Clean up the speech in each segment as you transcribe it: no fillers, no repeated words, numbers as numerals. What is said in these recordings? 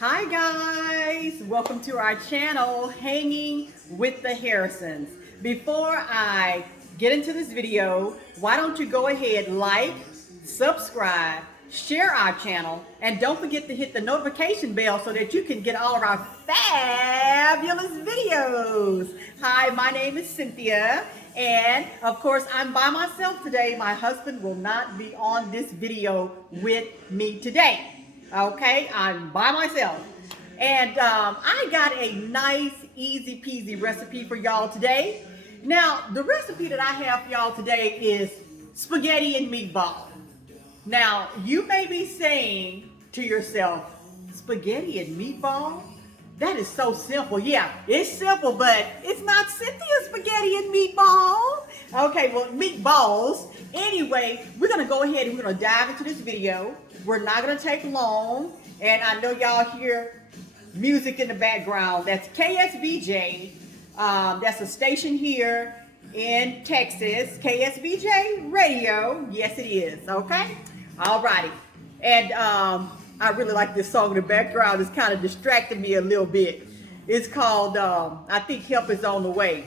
Hi guys, welcome to our channel, Hanging with the Harrisons. Before I get into this video, why don't you go ahead, like, subscribe, share our channel, and don't forget to hit the notification bell so that you can get all of our fabulous videos. Hi, my name is Cynthia, and of course I'm by myself today. My husband will not be on this video with me today. Okay, I'm by myself. And I got a nice, easy peasy recipe for y'all today. Now, the recipe that I have for y'all today is spaghetti and meatball. Now, you may be saying to yourself, spaghetti and meatball? That is so simple. Yeah, it's simple, but it's not Cynthia's spaghetti and meatball. Okay, well, meatballs. Anyway, we're going to go ahead and we're going to dive into this video. We're not going to take long. And I know y'all hear music in the background. That's KSBJ. That's a station here in Texas. KSBJ Radio. Yes, it is. Okay? All righty. And I really like this song in the background. It's kind of distracting me a little bit. It's called, I think Help Is On The Way.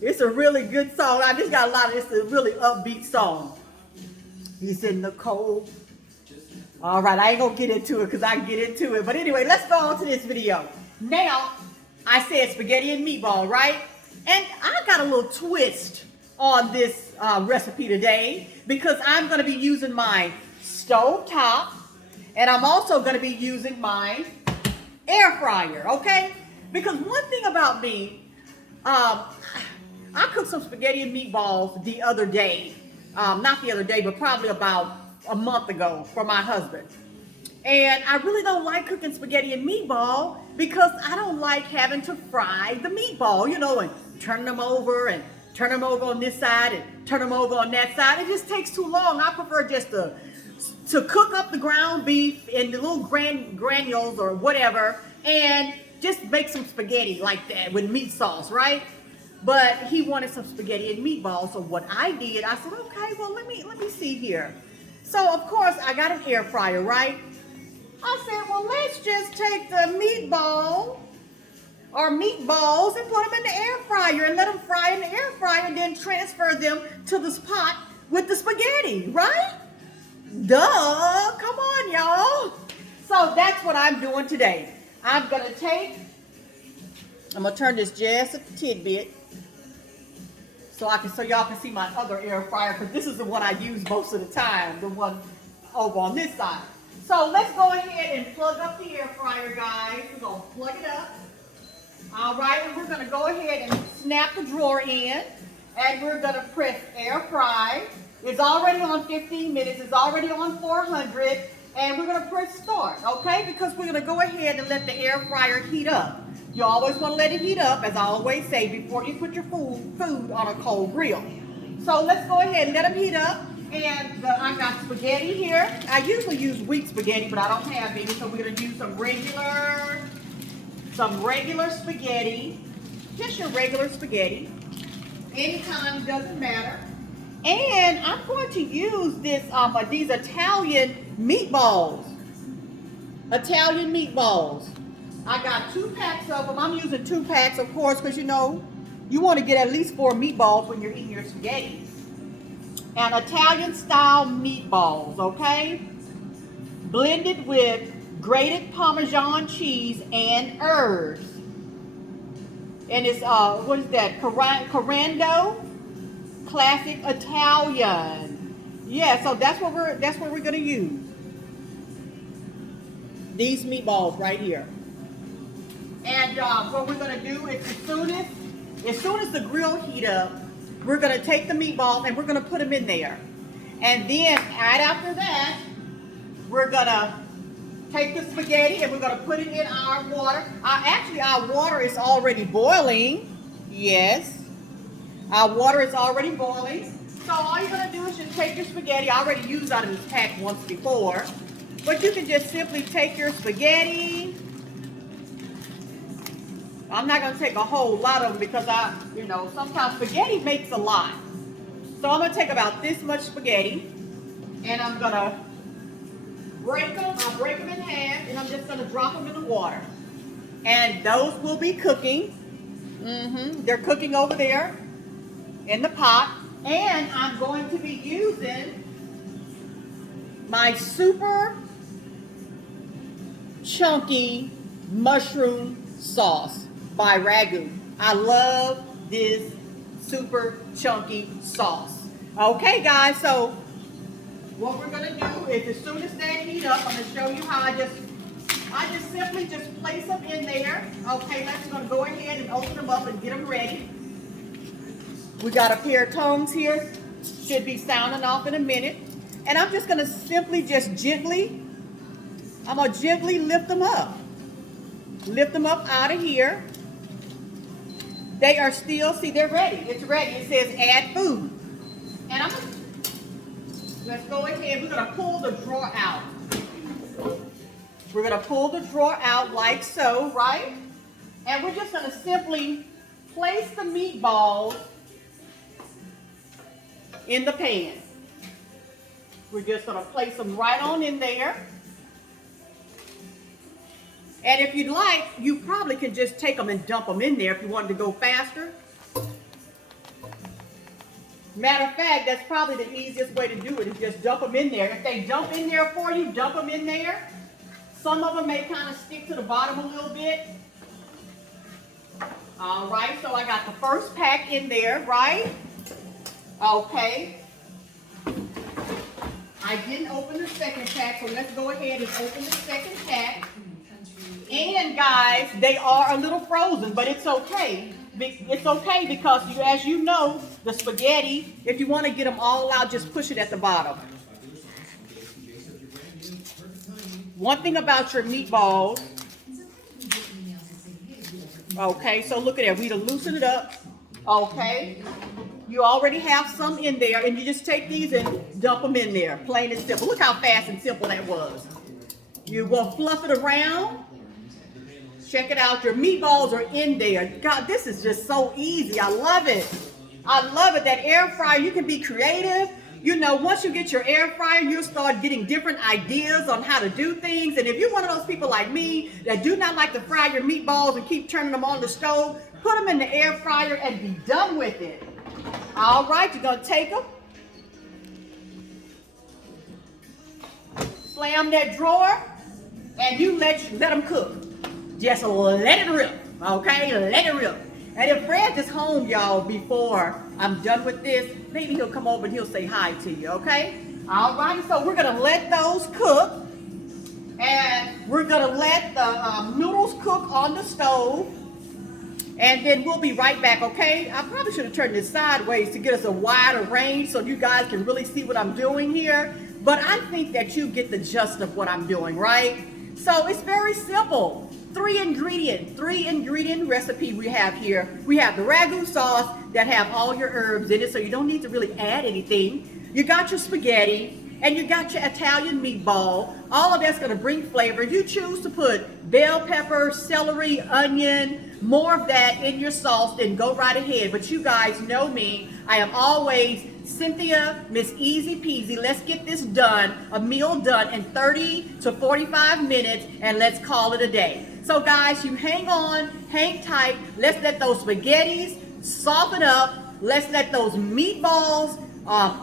It's a really good song. I just got a lot of, it's a really upbeat song. He's in the cold. All right, I ain't gonna get into it because I can get into it. But anyway, let's go on to this video. Now, I said spaghetti and meatball, right? And I got a little twist on this recipe today because I'm gonna be using my stove top, and I'm also going to be using my air fryer, okay? Because one thing about me, I cooked some spaghetti and meatballs the other day. Not the other day, but probably about a month ago for my husband. And I really don't like cooking spaghetti and meatball because I don't like having to fry the meatball, you know, and turn them over on this side and turn them over on that side. It just takes too long. I prefer just to cook up the ground beef in the little granules or whatever and just make some spaghetti like that with meat sauce, right? But he wanted some spaghetti and meatballs, so what I did, I said, okay, well, let me see here. So, of course, I got an air fryer, right? I said, well, let's just take the meatballs and put them in the air fryer and let them fry in the air fryer and then transfer them to this pot with the spaghetti, right? Duh, come on, y'all. So that's what I'm doing today. I'm gonna turn this just a tidbit so y'all can see my other air fryer, because this is the one I use most of the time, the one over on this side. So let's go ahead and plug up the air fryer, guys. We're gonna plug it up. All right, and we're gonna go ahead and snap the drawer in, and we're gonna press air fry. It's already on 15 minutes. It's already on 400. And we're going to press start, okay? Because we're going to go ahead and let the air fryer heat up. You always want to let it heat up, as I always say, before you put your food on a cold grill. So let's go ahead and let them heat up. And I got spaghetti here. I usually use wheat spaghetti, but I don't have any. So we're going to use some regular spaghetti. Just your regular spaghetti. Anytime, doesn't matter. And I'm going to use these Italian meatballs. Italian meatballs. I got 2 packs of them. I'm using 2 packs, of course, because you know, you want to get at least 4 meatballs when you're eating your spaghetti. And Italian style meatballs, okay? Blended with grated Parmesan cheese and herbs. And it's, what is that? Corando? Classic Italian. Yeah, so that's what we're gonna use. These meatballs right here. And what we're gonna do is as soon as the grill heat up, we're gonna take the meatballs and we're gonna put them in there. And then right after that, we're gonna take the spaghetti and we're gonna put it in our water. Our water is already boiling. Yes. Our water is already boiling. So all you're going to do is just take your spaghetti. I already used out of this pack once before. But you can just simply take your spaghetti. I'm not going to take a whole lot of them because sometimes spaghetti makes a lot. So I'm going to take about this much spaghetti. And I'm going to break them. I I'll break them in half and I'm just gonna drop them in the water. And those will be cooking. They're cooking over there in the pot. And I'm going to be using my super chunky mushroom sauce by Ragu. I love this super chunky sauce. Okay guys, so what we're gonna do is as soon as they heat up, I'm gonna show you how I just simply just place them in there. Okay, let's gonna go ahead and open them up and get them ready. We got a pair of tongs here, should be sounding off in a minute. And I'm just gonna simply just gently lift them up. Lift them up out of here. They are still, see, they're ready. It's ready. It says add food. And let's go ahead. We're going to pull the drawer out. We're going to pull the drawer out like so, right? And we're just going to simply place the meatballs in the pan. We're just going to place them right on in there. And if you'd like, you probably can just take them and dump them in there if you wanted to go faster. Matter of fact, that's probably the easiest way to do it, is just dump them in there. If they dump in there for you, dump them in there. Some of them may kind of stick to the bottom a little bit. All right, so I got the first pack in there, right? Okay. I didn't open the second pack, so let's go ahead and open the second pack. And guys, they are a little frozen, but it's okay. It's okay because, as you know, the spaghetti, if you want to get them all out, just push it at the bottom. One thing about your meatballs, okay, so look at that. We done loosen it up, okay. You already have some in there, and you just take these and dump them in there, plain and simple. Look how fast and simple that was. You will fluff it around. Check it out. Your meatballs are in there. God, this is just so easy. I love it. I love it. That air fryer, you can be creative. You know, once you get your air fryer, you'll start getting different ideas on how to do things. And if you're one of those people like me that do not like to fry your meatballs and keep turning them on the stove, put them in the air fryer and be done with it. All right, you're going to take them. Slam that drawer and you let them cook. Just let it rip, okay? Let it rip. And if Fred is home, y'all, before I'm done with this, maybe he'll come over and he'll say hi to you, okay? All right, so we're going to let those cook. And we're going to let the noodles cook on the stove. And then we'll be right back, okay? I probably should have turned this sideways to get us a wider range so you guys can really see what I'm doing here. But I think that you get the gist of what I'm doing, right? So it's very simple. Three ingredient recipe we have here. We have the ragu sauce that have all your herbs in it, so you don't need to really add anything. You got your spaghetti, and you got your Italian meatball. All of that's gonna bring flavor. You choose to put bell pepper, celery, onion, more of that in your sauce, then go right ahead. But you guys know me. I am always Cynthia, Miss Easy Peasy. Let's get this done, a meal done in 30 to 45 minutes, and let's call it a day. So guys, you hang on, hang tight. Let's let those spaghettis soften up. Let's let those meatballs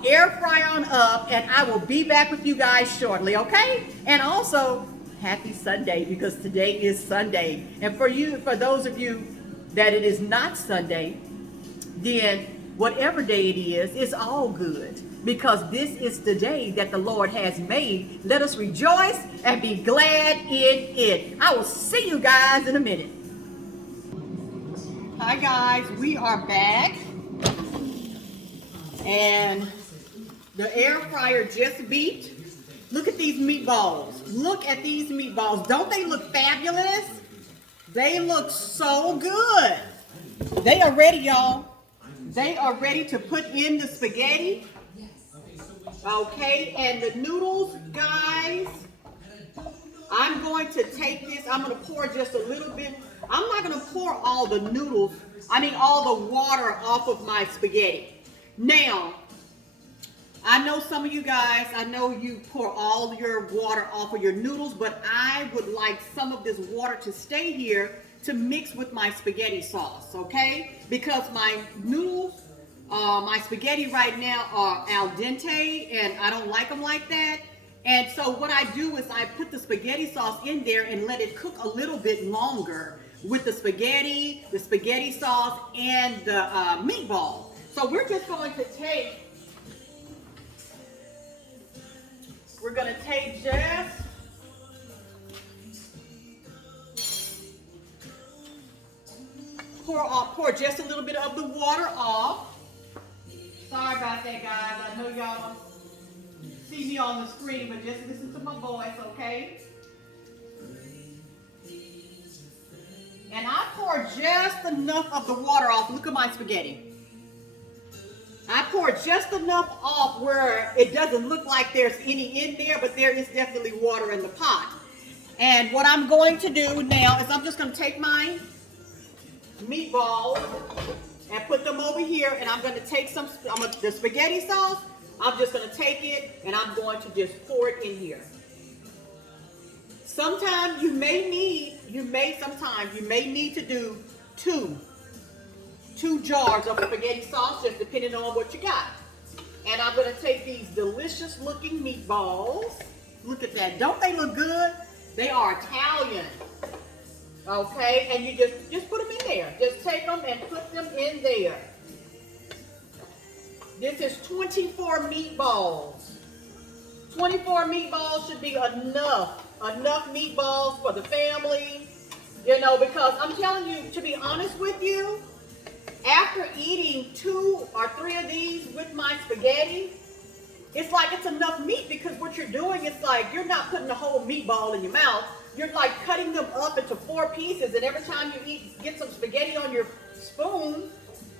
air fry on up, and I will be back with you guys shortly, okay? And also, happy Sunday, because today is Sunday. And for those of you that it is not Sunday, then whatever day it is, it's all good. Because this is the day that the Lord has made. Let us rejoice and be glad in it. I will see you guys in a minute. Hi guys, we are back. And the air fryer just beeped. Look at these meatballs. Look at these meatballs. Don't they look fabulous? They look so good. They are ready, y'all. They are ready to put in the spaghetti. Okay, and the noodles, guys, I'm going to take this, I'm going to pour just a little bit. I'm not going to pour all the all the water off of my spaghetti. Now, I know some of you guys, I know you pour all your water off of your noodles, but I would like some of this water to stay here to mix with my spaghetti sauce, okay? Because my noodles, my spaghetti right now are al dente, and I don't like them like that. And so what I do is I put the spaghetti sauce in there and let it cook a little bit longer with the spaghetti sauce, and the meatball. So we're just going to take, just pour just a little bit of the water off. Sorry about that, guys. I know y'all see me on the screen, but just listen to my voice, okay? And I pour just enough of the water off. Look at my spaghetti. I pour just enough off where it doesn't look like there's any in there, but there is definitely water in the pot. And what I'm going to do now is I'm just going to take my meatballs and put them over here, and I'm going to take the spaghetti sauce. I'm just going to take it and I'm going to just pour it in here. Sometimes you may need to do two jars of spaghetti sauce, just depending on what you got. And I'm going to take these delicious looking meatballs. Look at that. Don't they look good? They are Italian. Okay, and you just put them in there. Just take them and put them in there. This is 24 meatballs. 24 meatballs should be enough meatballs for the family. You know, because I'm telling you, to be honest with you, after eating 2 or 3 of these with my spaghetti, it's like it's enough meat, because what you're doing is like you're not putting the whole meatball in your mouth. You're like cutting them up into 4 pieces, and every time you get some spaghetti on your spoon,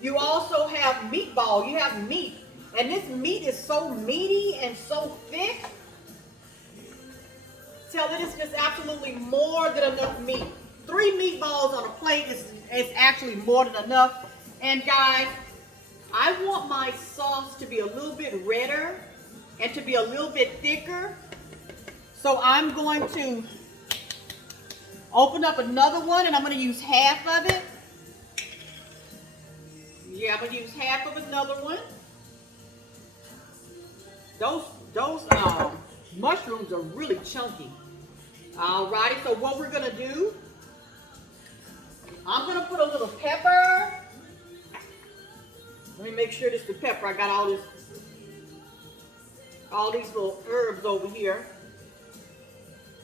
you also have meatball. You have meat. And this meat is so meaty and so thick. So it is just absolutely more than enough meat. 3 meatballs on a plate is actually more than enough. And guys, I want my sauce to be a little bit redder and to be a little bit thicker. So I'm going to open up another one, and I'm going to use half of it. Yeah, I'm going to use half of another one. Those mushrooms are really chunky. Alrighty, so what we're going to do, I'm going to put a little pepper. Let me make sure this is the pepper. I got all these little herbs over here.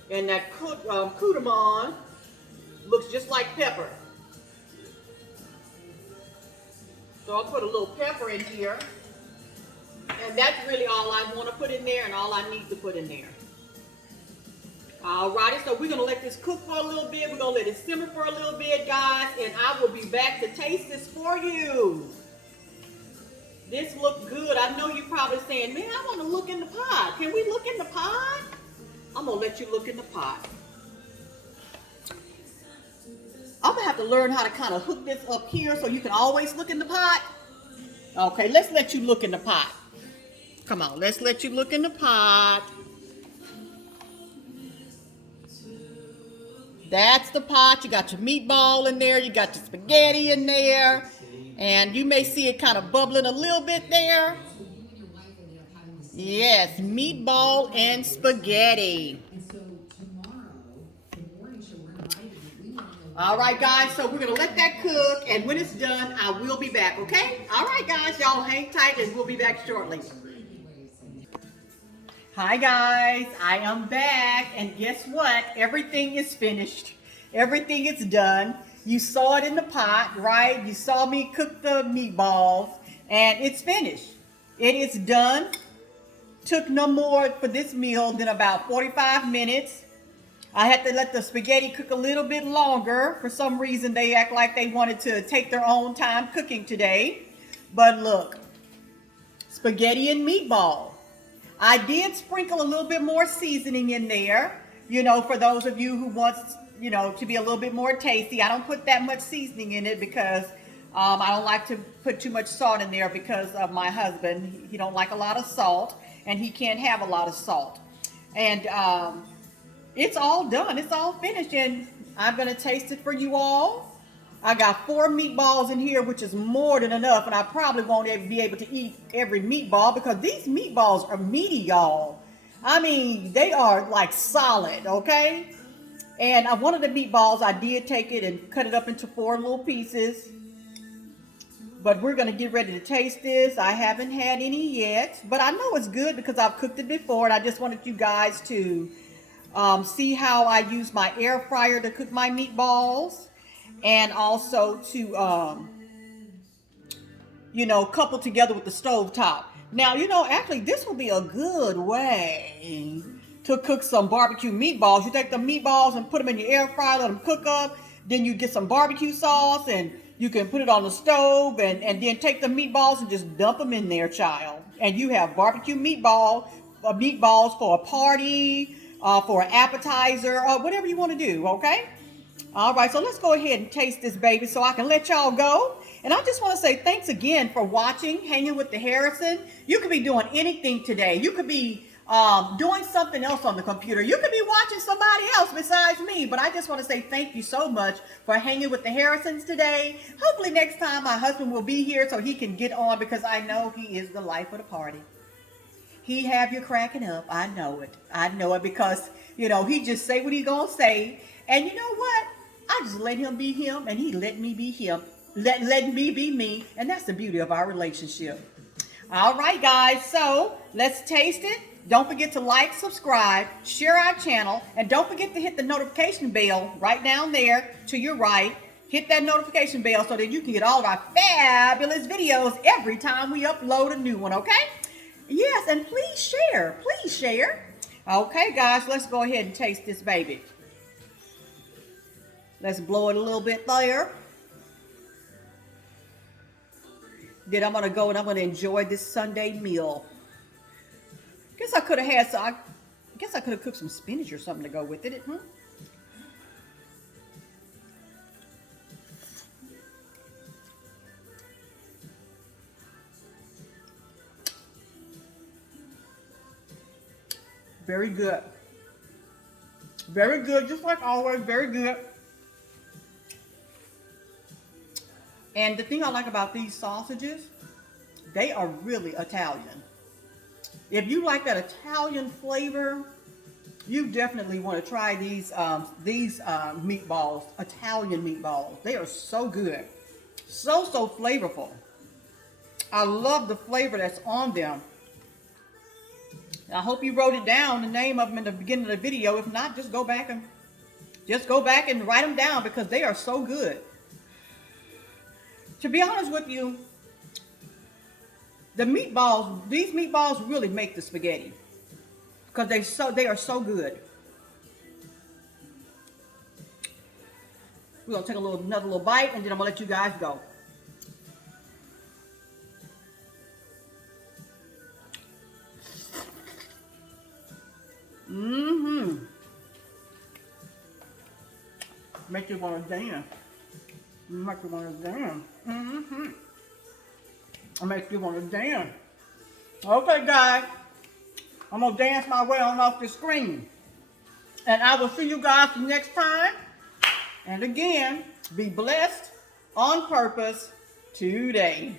And that cardamom looks just like pepper. So I'll put a little pepper in here. And that's really all I want to put in there and all I need to put in there. Alrighty, so we're going to let this cook for a little bit. We're going to let it simmer for a little bit, guys. And I will be back to taste this for you. This looks good. I know you're probably saying, man, I want to look in the pot. Can we look in the pot? I'm going to let you look in the pot. I'm going to have to learn how to kind of hook this up here so you can always look in the pot. Okay, let's let you look in the pot. Come on, let's let you look in the pot. That's the pot. You got your meatball in there. You got your spaghetti in there. And you may see it kind of bubbling a little bit there. Yes, meatball and spaghetti. All right, guys, so we're going to let that cook, and when it's done, I will be back, okay? All right, guys, y'all hang tight, and we'll be back shortly. Hi, guys, I am back, and guess what? Everything is finished. Everything is done. You saw it in the pot, right? You saw me cook the meatballs, and it's finished. It is done. Took no more for this meal than about 45 minutes. I had to let the spaghetti cook a little bit longer. For some reason, they act like they wanted to take their own time cooking today. But look, spaghetti and meatball. I did sprinkle a little bit more seasoning in there, you know, for those of you who want, you know, to be a little bit more tasty. I don't put that much seasoning in it because I don't like to put too much salt in there because of my husband. He don't like a lot of salt, and he can't have a lot of salt. And it's all done. It's all finished, and I'm gonna taste it for you all. I got 4 meatballs in here, which is more than enough, and I probably won't be able to eat every meatball because these meatballs are meaty, y'all. I mean, they are like solid, okay? And one of the meatballs, I did take it and cut it up into 4 little pieces. But we're going to get ready to taste this. I haven't had any yet, but I know it's good because I've cooked it before, and I just wanted you guys to see how I use my air fryer to cook my meatballs, and also to couple together with the stove top. Now, actually this will be a good way to cook some barbecue meatballs. You take the meatballs and put them in your air fryer, let them cook up. Then you get some barbecue sauce and you can put it on the stove, and then take the meatballs and just dump them in there, child. And you have barbecue meatballs for a party, for an appetizer, or whatever you want to do, okay? All right, so let's go ahead and taste this baby so I can let y'all go. And I just want to say thanks again for watching, hanging with the Harrison. You could be doing anything today. You could be doing something else on the computer. You could be watching somebody else besides me. But I just want to say thank you so much for hanging with the Harrisons today. Hopefully next time my husband will be here so he can get on, because I know he is the life of the party. He have you cracking up. I know it. I know it because, he just say what he gonna say. And you know what? I just let him be him, and he let me be him. Let me be me. And that's the beauty of our relationship. All right, guys. So let's taste it. Don't forget to like, subscribe, share our channel, and don't forget to hit the notification bell right down there to your right. Hit that notification bell so that you can get all of our fabulous videos every time we upload a new one, okay? Yes, and please share. Please share. Okay, guys, let's go ahead and taste this baby. Let's blow it a little bit there. Then I'm going to go and I'm going to enjoy this Sunday meal. Guess I could have cooked some spinach or something to go with it. Very good. Very good, just like always, very good. And the thing I like about these sausages, they are really Italian. If you like that Italian flavor, you definitely want to try these meatballs, Italian meatballs. They are so good, so flavorful. I love the flavor that's on them. I hope you wrote it down, the name of them in the beginning of the video. If not, just go back and write them down because they are so good. To be honest with you, these meatballs really make the spaghetti because they are so good. We're gonna take another little bite, and then I'm gonna let you guys go. Make you want to dance. Make you want to dance. Make you want to dance. Okay, guys. I'm going to dance my way on off the screen. And I will see you guys next time. And again, be blessed on purpose today.